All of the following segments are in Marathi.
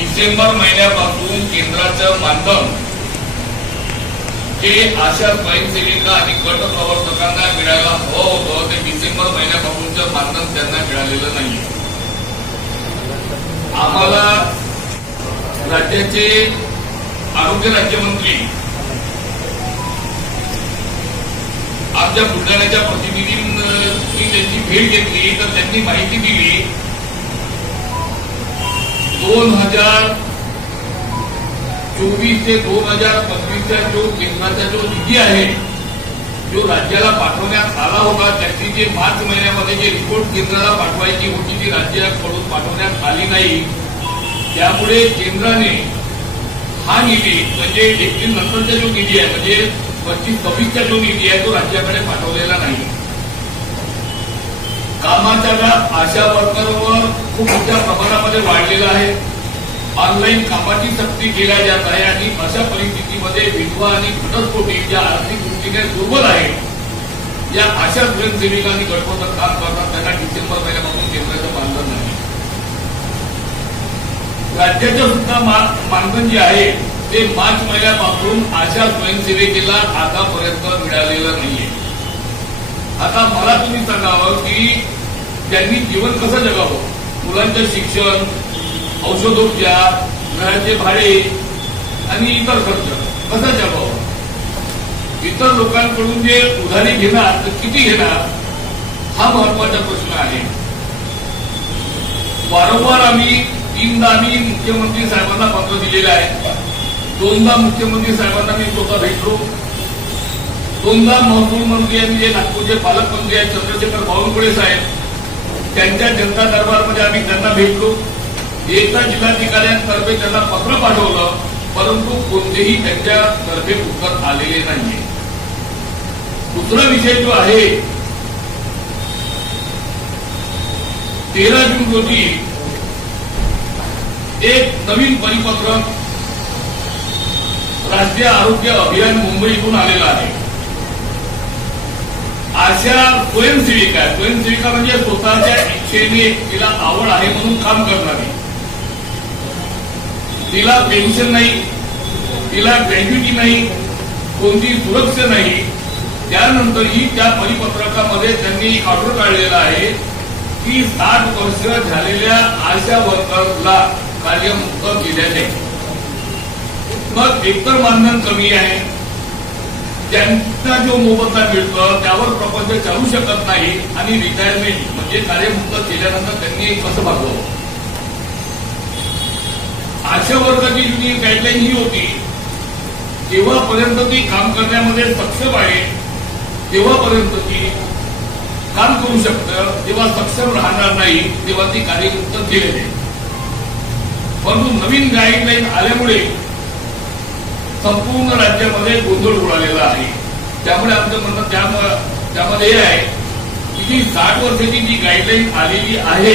डिसेंबर महिन्यापासून केंद्राचं मानधन जे आशा स्वयंसेविका आणि गट प्रवर्तकांना मिळायला हवं होतं ते डिसेंबर महिन्यापासूनचं मानधन त्यांना मिळालेलं नाही। आम्हाला राज्याचे आरोग्य राज्यमंत्री आमच्या बुलढाण्याच्या प्रतिनिधींनी त्यांची भेट घेतली तर त्यांनी माहिती दिली 2024 ते 2025चा जो केंद्राचा जो निधी आहे जो राज्याला पाठवण्यात आला होता त्याची जे मार्च महिन्यामध्ये जे रिपोर्ट केंद्राला पाठवायची होती ती राज्याकडून पाठवण्यात आली नाही। त्यामुळे केंद्राने हा निधी म्हणजे एप्रिल नंतरचा जो निधी आहे म्हणजे 25-26चा जो निधी आहे तो राज्याकडे पाठवलेला नाही। कामाचा व्याप आशा वर्करवर खूप मोठ्या प्रमाणामध्ये वाढलेला आहे। ऑनलाईन कामाची सक्ती केल्या जात आहे आणि अशा परिस्थितीमध्ये विधवा आणि घटस्फोटी ज्या आर्थिक दृष्टीने दुर्बल आहेत या आशा स्वयंसेविकांनी गटप्रवर्तक काम करतात त्यांना डिसेंबर महिन्यापासून केंद्राचं मानधन नाही। राज्याचं सुद्धा मानधन जे आहे ते मार्च महिन्यापासून आशा स्वयंसेविकेला आतापर्यंत मिळालेलं नाहीये। आता मला तुम्ही सांगावं की त्यांनी जीवन कसं जगावं, मुलांचं शिक्षण, औषधोपचार, घराचे भाडे आणि इतर खर्च कसा जगावं, इतर लोकांकडून जे उधारी घेणार तर किती घेणार हा महत्वाचा प्रश्न आहे। वारंवार आम्ही 3दा आम्ही मुख्यमंत्री साहेबांना पत्र दिलेलं आहे। 2दा मुख्यमंत्री साहेबांना मी स्वतः भेटलो। 2दा महसूल मंत्री आणि जे नागपूरचे पालकमंत्री आहेत चंद्रशेखर बावनकुळे साहेब त्यांच्या जनता दरबारमध्ये आम्ही त्यांना भेटलो। एकदा जिल्हाधिकाऱ्यांतर्फे त्यांना पत्र पाठवलं परंतु कोणतेही त्यांच्यातर्फे उत्तर आलेले नाहीये। दुसरा विषय जो आहे 13 जून रोजी एक नवीन परिपत्रक राष्ट्रीय आरोग्य अभियान मुंबईतून आलेलं आहे। आशा स्वयंसेविका म्हणजे स्वतःच्या इच्छेने तिला आवड आहे म्हणून काम करणारी, तिला पेन्शन नाही, तिला ग्रॅज्युटी नाही, कोणती सुरक्षा नाही। त्यानंतरही त्या परिपत्रकामध्ये त्यांनी एक ऑर्डर काढलेला आहे की 60 वर्ष झालेल्या आशा वर्करला कार्यमुक्त केल्याने मग एकतर मानधन कमी आहे, त्यांना जो मोबदला मिळतो त्यावर प्रपंच चालू शकत नाही आणि रिटायरमेंट म्हणजे कार्यमुक्त केल्यानंतर त्यांनी कसं भागवावं। आशा वर्गाची जुनी गाईडलाईन ही होती जेव्हापर्यंत ती काम करण्यामध्ये सक्षम आहे तेव्हापर्यंत ती काम करू शकतं, जेव्हा सक्षम राहणार नाही तेव्हा ती कार्यमुक्त केली जाईल। परंतु नवीन गाईडलाईन आल्यामुळे संपूर्ण राज्यामध्ये गोंधळ उडालेला आहे। त्यामुळे आमचं म्हणणं त्यामध्ये हे आहे की जी 60 वर्षाची जी गाईडलाईन आलेली आहे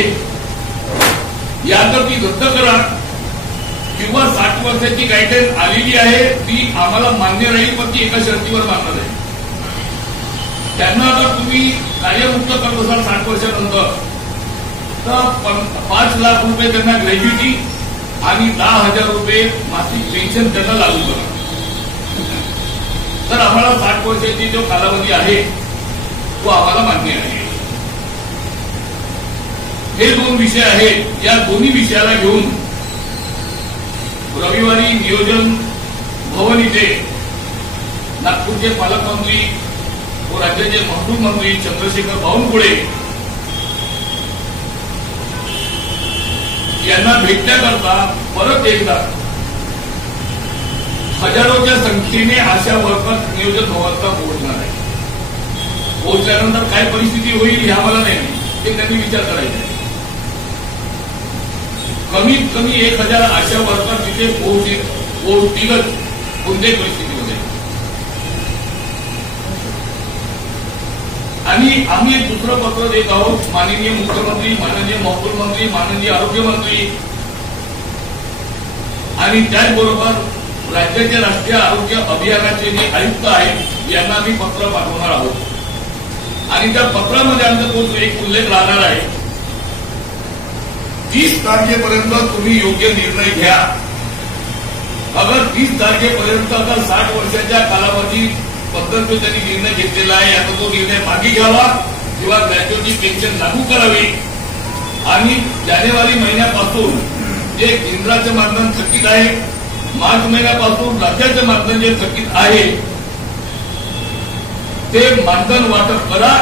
या तर ती रद्द करा किंवा 60 वर्षाची गाईडलाईन आलेली आहे ती आम्हाला मान्य राहील पण ती एका शर्तीवर मान्य राहील। त्यांना जर तुम्ही कार्यमुक्त करत असाल 60 वर्षानंतर तर 5 लाख रुपये त्यांना ग्रॅज्युटी आणि 10,000 रुपये मासिक पेन्शन त्यांना लागू करा। तर आम्हाला 60 वर्षाची जो कालावधी आहे तो आम्हाला मान्य आहे। हे 2 विषय आहेत। या दोन्ही विषयाला घेऊन रविवारी नियोजन भवन इथे नागपूरचे पालकमंत्री व राज्याचे महसूल मंत्री चंद्रशेखर बावनकुळे यांना भेटण्याकरता परत एकदा हजारोच्या संख्येने आशा वर्कर नियोजन भवनाला पोहोचणार आहे। पोहोचल्यानंतर काय परिस्थिती होईल हे आम्हाला नाही ते त्यांनी विचार करायचा आहे। कमीत कमी 1000 आशा वर्कर तिथे पोहोचतीलच कोणत्याही परिस्थितीमध्ये। आणि आम्ही एक दुसरं पत्र देत आहोत माननीय मुख्यमंत्री, माननीय महसूल मंत्री, माननीय आरोग्य मंत्री आणि त्याचबरोबर राज्याचे राष्ट्रीय आरोग्य अभियानाचे जे आयुक्त आहेत यांना आम्ही पत्र पाठवणार आहोत। आणि त्या पत्रामध्ये आमचा तो एक उल्लेख राहणार आहे 30 तारखेपर्यंत तुम्ही योग्य निर्णय घ्या. अगर 30 तारखेपर्यंत आता 60 वर्षाच्या कालावधी पद्धतीने त्यांनी निर्णय घेतलेला आहे. आता तो निर्णय मागे घ्यावा किंवा ग्रॅज्युएटी पेन्शन लागू करावी आणि जानेवारी महिन्यापासून जे केंद्राचे मानधन थकीत आहे, मार्च महिन्यापासून राज्याचे मानधन जे थकीत आहे ते मानधन वाटप करा.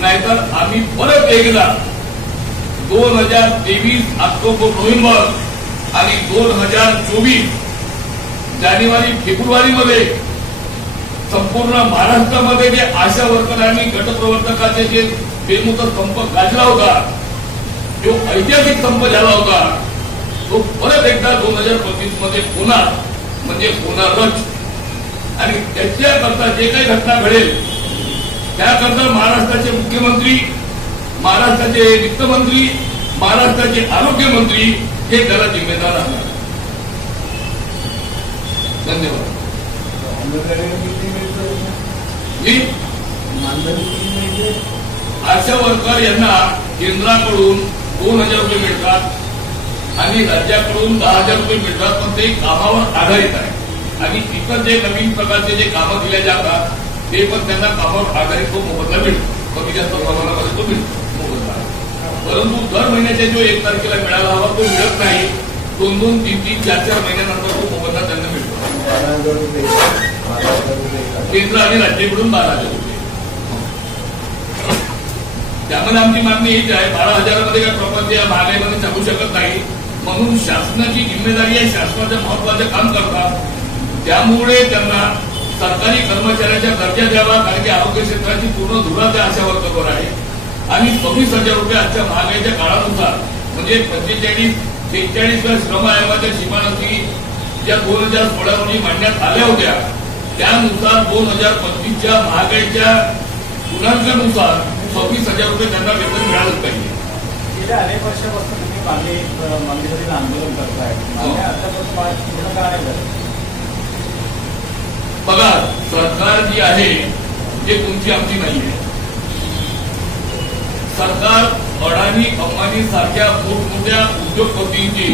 नाहीतर आम्ही परत एकदा 2023 ऑक्टोबर नोव्हेंबर आणि 2024 जानेवारी फेब्रुवारीमध्ये संपूर्ण महाराष्ट्रामध्ये जे आशा वर्कर आणि गटप्रवर्तकाचे जे बेमुदत संप गाजला होता, जो ऐतिहासिक संप झाला होता, तो परत एकदा 2025 मध्ये होणार म्हणजे होणारच. आणि त्याच्याकरता जे काही घटना घडेल त्याकरता महाराष्ट्राचे मुख्यमंत्री, महाराष्ट्राचे वित्तमंत्री, महाराष्ट्राचे आरोग्यमंत्री हे त्याला जिम्मेदार असणार. धन्यवाद. आशा वर्कर यांना केंद्राकडून 2,000 रुपये मिळतात आणि राज्याकडून 10,000 रुपये मिळतात. पण ते कामावर आधारित आहे आणि इतर जे नवीन प्रकारचे जे कामं दिल्या जातात ते पण त्यांना कामावर आधारित तो मोबदला मिळतो. कमी जास्त प्रमाणामध्ये तो मिळतो मोबदला. परंतु दर महिन्याच्या जो 1 तारखेला मिळाला हवा तो मिळत नाही. 2-2, 3-3, 4-4 महिन्यानंतर तो मोबदला त्यांना मिळतो. केंद्र आणि राज्याकडून 12,000 रुपये. त्यामध्ये आमची मागणी हीच आहे. 12,000मध्ये काय प्रपंच या महागाईमध्ये चालू शकत नाही. म्हणून शासनाची जिम्मेदारी आहे. शासनाचं महत्वाचं काम करतात. त्यामुळे त्यांना सरकारी कर्मचाऱ्याच्या दर्जा द्यावा. कारण की आरोग्य क्षेत्राची पूर्ण धुरा त्या आशा वर्करवर आहे. आणि 26,000 रुपये आजच्या महागाईच्या काळानुसार म्हणजे 45-43 श्रम आयोगाच्या सीमानती ज्या 2016 रोजी मांडण्यात आल्या होत्या त्यानुसार 2025च्या महागाईच्या गुणांकानुसार 26,000 रुपये त्यांना वेतन मिळालंच पाहिजे. गेल्या अनेक वर्षापासून तुम्ही मागणीसाठी आंदोलन करताय. पूर्ण काय बघा, सरकार जी आहे जे तुमची आमची नाहीये. सरकार अडाणी अंबानी सारख्या मोठमोठ्या उद्योगपतींची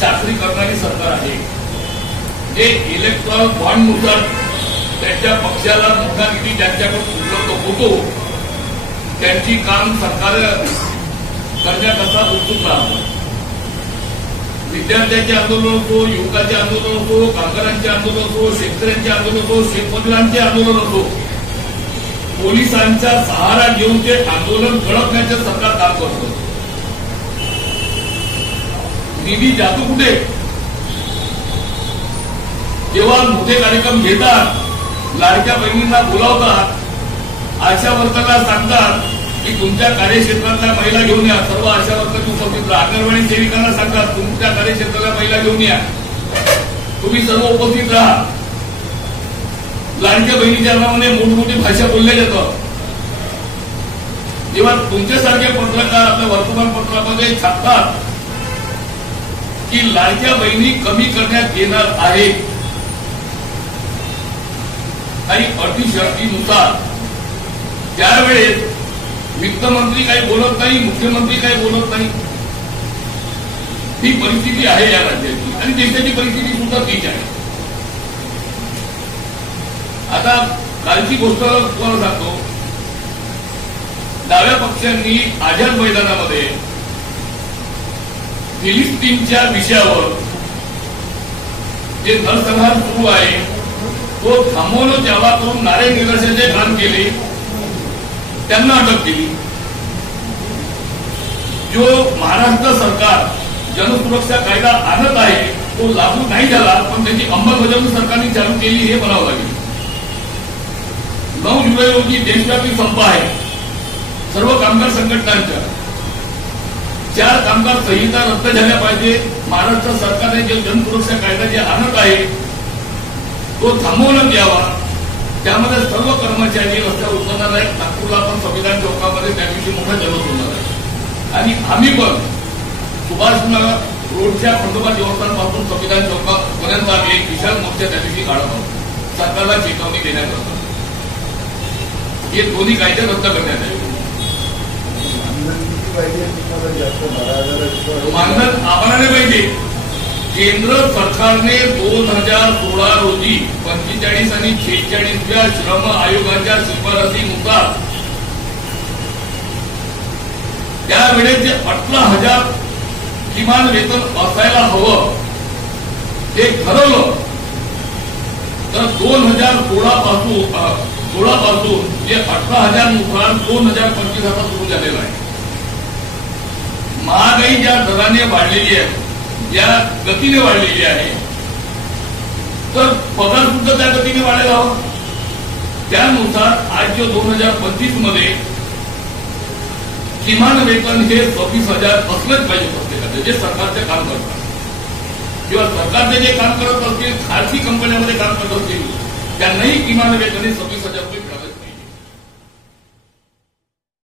चाकरी करणारी सरकार आहे. जे इलेक्ट्रॉनिक बॉन्डनुसार त्यांच्या पक्षाला मोठा निधी ज्यांच्याकडून उपलब्ध होतो त्यांची काम सरकार करण्याकरता उत्सुक राहतो. विद्यार्थ्यांचे आंदोलन असो, युवकांचे आंदोलन असो, कामगारांचे आंदोलन असो, शेतकऱ्यांचे आंदोलन असो, शेतमजुरांचे आंदोलन असो, पोलिसांचा सहारा घेऊन ते आंदोलन दडपण्याचं सरकार काम करतं. निधी जातो कुठे? जेव्हा मोठे कार्यक्रम घेतात, लाडक्या बहिणींना बोलावतात, आशा वर्करला सांगतात की तुमच्या कार्यक्षेत्रातल्या महिला घेऊन या. सर्व आशा वर्कर उपस्थित राहा. अंगणवाडी सेविकांना सांगतात तुमच्या कार्यक्षेत्रातल्या महिला घेऊन या, तुम्ही सर्व उपस्थित राहा. लाडक्या बहिणीच्या नावाने मोठमोठी भाषा बोलल्या जातं. जेव्हा तुमच्यासारखे पत्रकार आपल्या वर्तमानपत्रामध्ये छापतात की लाडक्या बहिणी कमी करण्यात येणार आहे काही अटी शर्तीनुसार, त्यावेळेस वित्तमंत्री काही बोलत नाही, मुख्यमंत्री काही बोलत नाही. ही परिस्थिती आहे या राज्याची आणि देशाची परिस्थिती सुद्धा तीच आहे. आता कालची गोष्ट तुम्हाला सांगतो. डाव्या पक्षांनी आझाद मैदानामध्ये फिलिस्तीनच्या विषयावर जे नरसंहार सुरू आहे तो थांबवणं द्यावा करून नारे निदर्शनाचे काम केले. त्यांना अटक केली. जो महाराष्ट्र सरकार जनसुरक्षा कायदा आणत आहे तो लागू नाही झाला, पण त्याची अंमलबजावणी सरकारने चालू केली हे म्हणावं लागेल. 9 जुलै रोजी देशव्यापी संप आहे सर्व कामगार संघटनांच्या. 4 कामगार संहिता रद्द झाल्या पाहिजे. महाराष्ट्र सरकारने जे जनसुरक्षा कायदा जे आणत आहे तो थांबवण्यात द्यावा. त्यामध्ये सर्व कर्मचारी रस्त्यावर उतरणार आहेत. नागपूरला पण संविधान चौकामध्ये त्या दिवशी मोठा जल्लोष होणार आहे. आणि आम्ही पण सुभाषनगर रोडच्या खंडोबा देवस्थानपासून संविधान चौकापर्यंत आम्ही एक विशाल मोर्चा त्या दिवशी काढत आहोत. सरकारला चेतावणी देण्याकरता हे दोन्ही कायदे रद्द करण्यात आले. पाहिजे तुम्हाला जास्त 12,000 मानधन आम्हाला नाही पाहिजे. केंद्र सरकारने 2016 रोजी 45 आणि 46व्या श्रम आयोगाच्या शिफारसीनुसार त्यावेळेस जे 18,000 किमान वेतन असायला हवं हे ठरवलं. तर 2016 पासून जे 18,000 नुसार 2025 आता सुरू झालेलं आहे. महागाई ज्या दराने वाढलेली आहे, ज्या गतीने वाढलेली आहे, तर पगार सुद्धा त्या गतीने वाढायला हवा. त्यानुसार आज जो 2025 मध्ये किमान वेतन हे 26,000 असलंच पाहिजे प्रत्येकाचं, जे सरकारचे काम करतात किंवा सरकारचे जे काम करत असतील, खाजगी कंपन्यांमध्ये काम करत असतील, त्यांनाही किमान वेतन हे 26,000 रुपये